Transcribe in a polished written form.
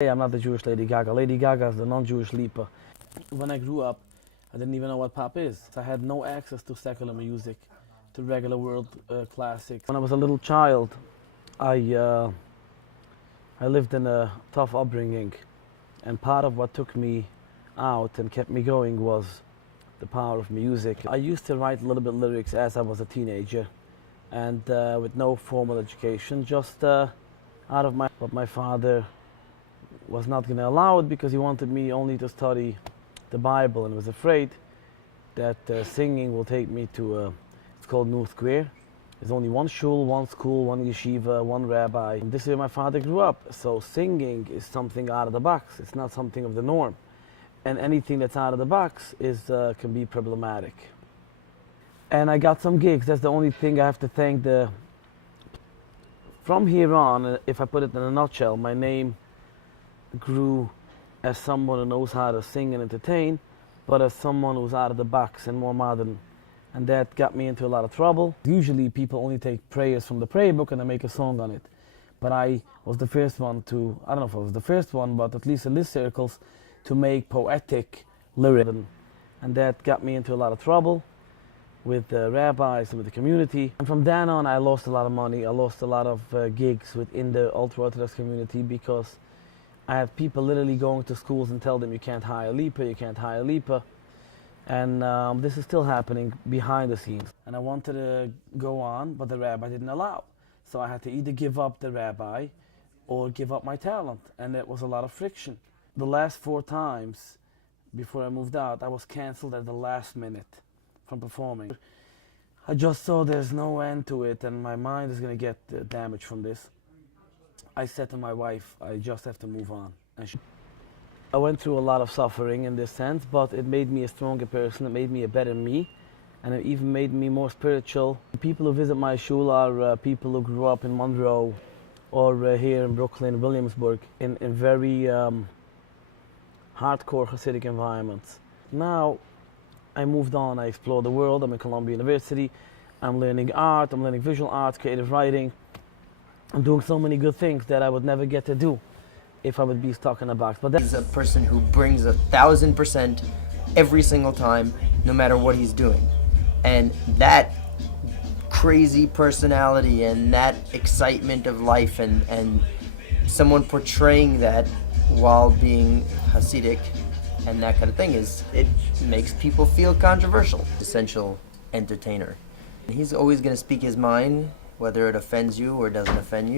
Hey, I'm not the Jewish Lady Gaga. Lady Gaga is the non-Jewish Lipa. When I grew up, I didn't even know what pop is. I had no access to secular music, to regular world classics. When I was a little child, I lived in a tough upbringing, and part of what took me out and kept me going was the power of music. I used to write a little bit lyrics as I was a teenager, and with no formal education, just out of my father was not going to allow it because he wanted me only to study the Bible and was afraid that singing will take me to, it's called New Square. There's only one shul, one school, one yeshiva, one rabbi. And this is where my father grew up. So singing is something out of the box. It's not something of the norm. And anything that's out of the box is can be problematic. And I got some gigs. That's the only thing I have to thank the... From here on, if I put it in a nutshell, my name grew as someone who knows how to sing and entertain, but as someone who's out of the box and more modern. And that got me into a lot of trouble. Usually people only take prayers from the prayer book and they make a song on it. But I was the first one to, I don't know if I was the first one, but at least in these circles, to make poetic lyrics. And that got me into a lot of trouble with the rabbis and with the community. And from then on, I lost a lot of money. I lost a lot of gigs within the ultra-Orthodox community because I had people literally going to schools and tell them you can't hire Lipa, you can't hire Lipa. And this is still happening behind the scenes. And I wanted to go on, but the rabbi didn't allow. So I had to either give up the rabbi or give up my talent. And it was a lot of friction. The last 4 times before I moved out, I was canceled at the last minute from performing. I just saw there's no end to it and my mind is going to get damaged from this. I said to my wife, I just have to move on. And I went through a lot of suffering in this sense, but it made me a stronger person, it made me a better me, and it even made me more spiritual. The people who visit my shul are people who grew up in Monroe or here in Brooklyn, Williamsburg, in very hardcore Hasidic environments. Now, I moved on, I explored the world, I'm in Columbia University, I'm learning art, I'm learning visual arts, creative writing. I'm doing so many good things that I would never get to do if I would be stuck in a box. But he's a person who brings 1,000% every single time, no matter what he's doing. And that crazy personality and that excitement of life and someone portraying that while being Hasidic and that kind of thing it makes people feel controversial. Essential entertainer. He's always going to speak his mind, whether it offends you or doesn't offend you.